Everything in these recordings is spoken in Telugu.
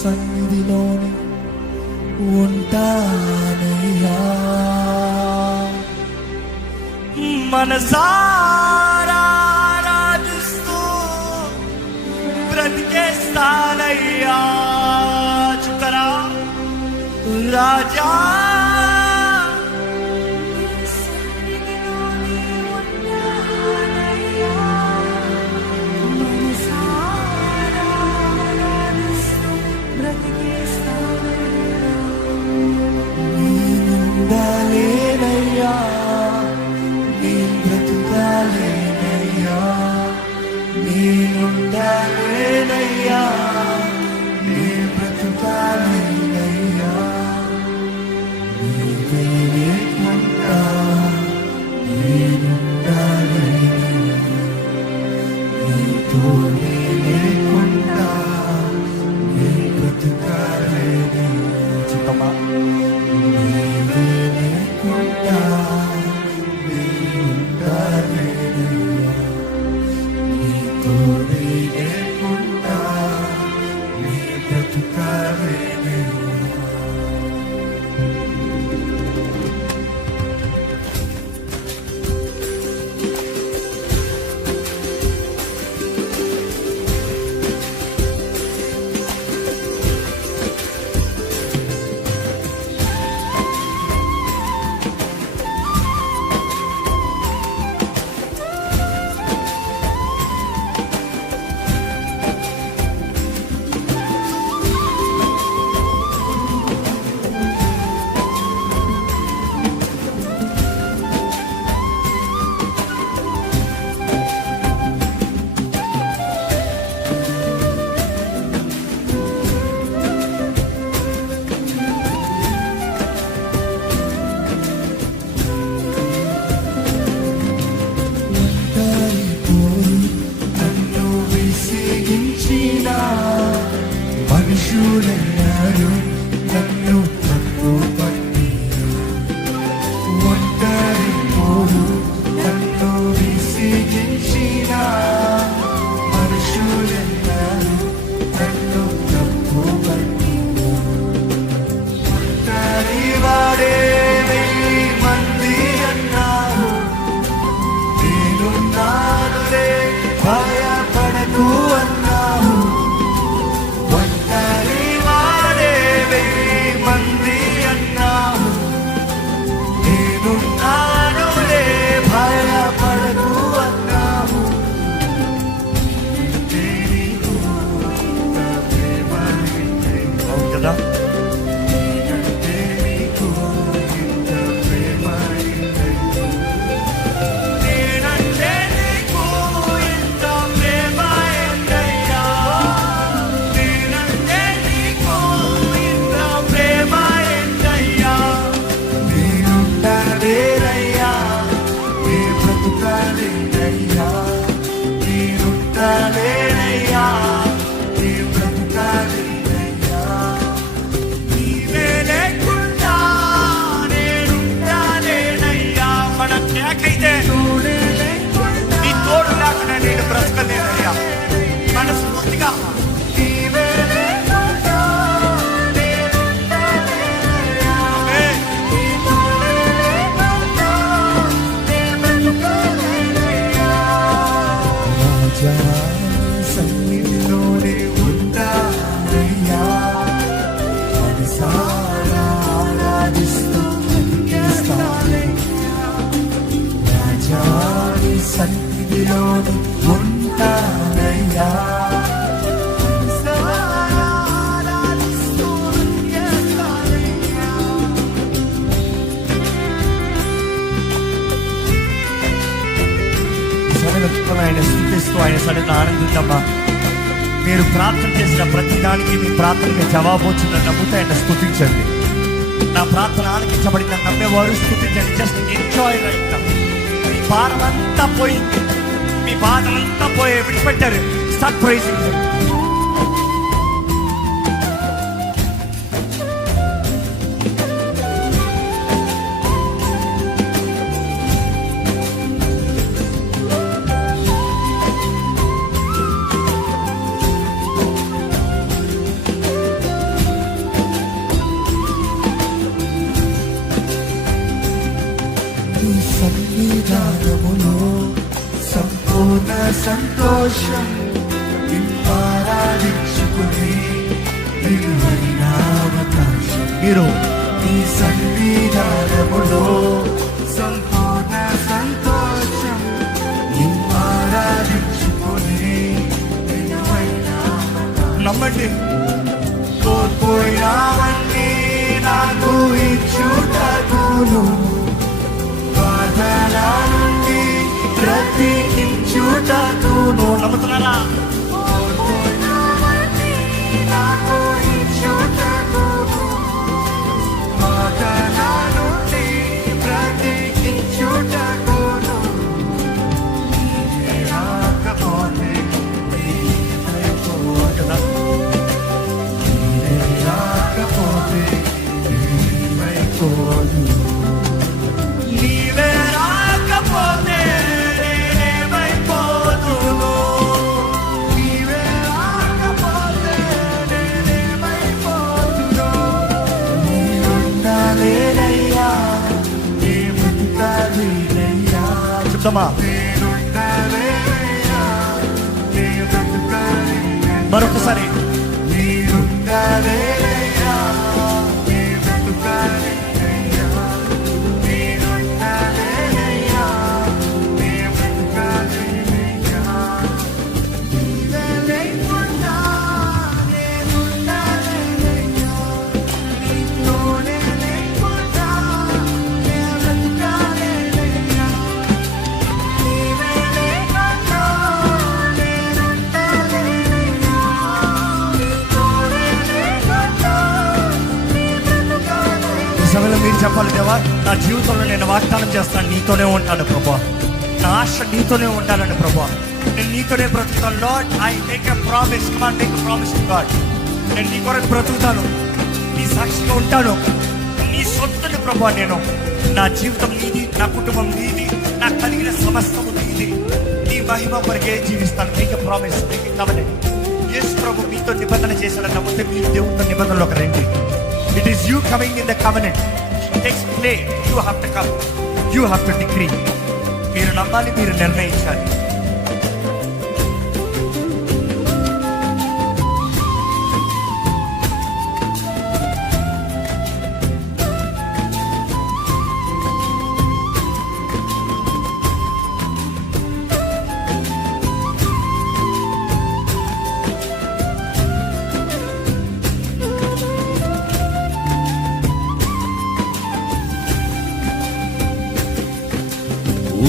సన్నిధిలోని ఉంటానయ్యా. మనసారా ఆరాధిస్తూ బ్రతికేస్తానయ్యా. చుక్కరా రాజా నేనుండాలేనయ్యా, నేను బ్రతుకాలేనయ్యా, నేనుండాలేనయ్యా, నేను బ్రతుకాలేనయ్యా. నీవే లేకుండా నేనుండాలేనయ్యా, నీతోనే లేకుండా నేను బ్రతుకాలేనయ్యా. చిత్తమా మనుషులన్నారు నన్ను తప్పు పట్టిరు. ఒంటరి పోరు నన్ను విసిగించిన మనుషులన్నారు నన్ను తప్పు పట్టిరు. ఒంటరి వాడే 1000 మంది అన్నారు, నేనున్నానులే భయపడకు అన్నావు. సన్నిధిలోనే ఉంటానయ్యా, మనసారా ఆరాధిస్తూ బ్రతికేస్తానయ్యా. రాజా నీ సన్నిధిలోనే ఉంటానయ్యా. ఆయన స్థుతిస్తూ ఆయన సన్నిధిలో ఆనందిద్దామా. మీరు ప్రార్థన చేసిన ప్రతి దానికి మీ ప్రార్థనకి జవాబు వచ్చిందని నమ్ముతే ఆయన స్థుతించండి. నా ప్రార్థన ఆలకించబడిందని నమ్మేవారు స్థుతించండి. Just enjoy right now. మీ భారం అంతా పోయింది, మీ బాధలంతా పోయి విడిచిపెట్టారు. Start praising. సంతోషం ఆరాధించుకునే విలువైన అవకాశం. మీరు ఈ సన్నిధానములో సంపూర్ణ సంతోషం ఆరాధించుకునే విలువైన అవకాశం. నమ్మండి. కోల్పోయినావన్నీ నాకు ఇచ్చుటకును, బాధల నుండి బ్రతికించుటకును. నమ్ముతున్నారా? కోల్పోయినావన్నీ నాకు ఇచ్చుటకును, బాధల నుండి బ్రతికించుటకును. నీవే రాకపోతే నీవైపోదునా? నీవే రాకపోతే నీవైపోదు. నీవే రాకపోతే నేనేమైపోదును. నీవే రాకపోతే నేనేమైపోదును. నీవుండాలేనయ్యా, నీ బ్రతుకాలేనయ్యా. చెప్తామా? నీవుండాలేనయ్యా, నీ బ్రతుకాలేనయ్యా. మరొకసారి. నీవుండాలేనయ్యా, నీ బ్రతుకాలేనయ్యా. నీవుండాలేనయ్యా, నీ బ్రతుకాలేనయ్యా. నీవే లేకుండా నేనుండాలేనయ్యా, నీతోనే లేకుండా నే బ్రతుకాలేనయ్యా. నీవే లేకుండా నేనుండాలేనయ్యా, నీతోనే లేకుండా నే బ్రతుకాలేనయ్యా. ఈ సమయంలో మీరు చెప్పాలి, దేవా నా జీవితంలో నేను వాగ్దానం చేస్తాను, నీతోనే ఉంటాను ప్రభా. నా ఆశ నీతోనే ఉండాలని ప్రభా. నేను నీతోనే బ్రతుకుతాను. Lord, I make a promise. Come on, make a promise to God. నేను నీ కొరకు బ్రతుకుతాను, నీ సాక్షిగా ఉంటాను, నీ సొంతని ప్రభా. నేను నా జీవితం నీది, నా కుటుంబం నీది, నాకు కలిగిన సమస్తము నీది. నీ మహిమ కొరకే జీవిస్తాను. Make a promise, make a covenant. Yesu ప్రభు మీతో నిబంధన చేశాడన్న ముందే మీరు దేవునితో నిబంధనలోకి రండి. It is you coming in the covenant. Takes play. You have to come, you have to degree. మీరు నమ్మాలి, మీరు నిర్ణయించాలి.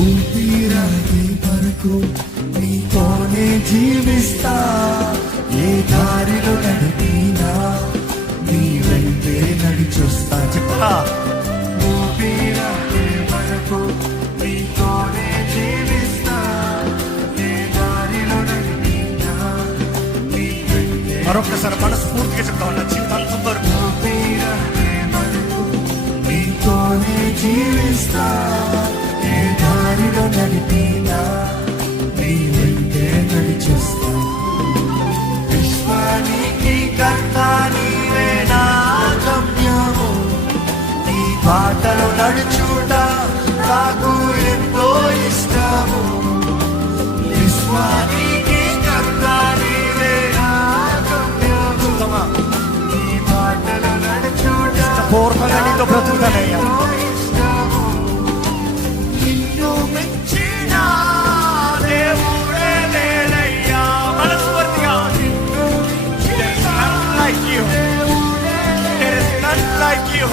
ఊపిరాగే వరకు నీతోనే జీవిస్తా, ఏ దారిలో నడిపినా నీ వెంటే నడిచొస్తా. చెప్పా. ఊపిరాగే వరకు నీతోనే జీవిస్తా, ఏ దారిలో నడిపినా నీ వెంటే. మరొకసారి మనస్ఫూర్తిగా చెప్తాను, నా జీవితాంతం వరకు ఊపిరాగే వరకు నీతోనే జీవిస్తా, ఏ దారిలో నడిపినా నీ వెంటే నడిచొస్తా. విశ్వానికి కర్త నీవే నా గమ్యము, నీ బాటలో నడుచుట నాకు ఎంతో ఇష్టము. విశ్వానికి కర్త నీవే నా గమ్యము, నీ బాటలో నడుచుట పూర్వగా నీతో బ్రతుకుతానయ్యా. నిన్ను మెచ్చిన దేవుడే లేనయ్యా. మనస్ఫూర్తిగా నిన్ను మెచ్చిన there is none like you.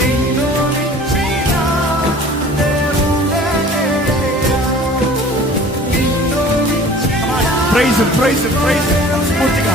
నిన్ను మెచ్చిన దేవుడే లేనయ్యా. నిన్ను మెచ్చిన. Praise him, praise him, praise him. మనస్ఫూర్తిగా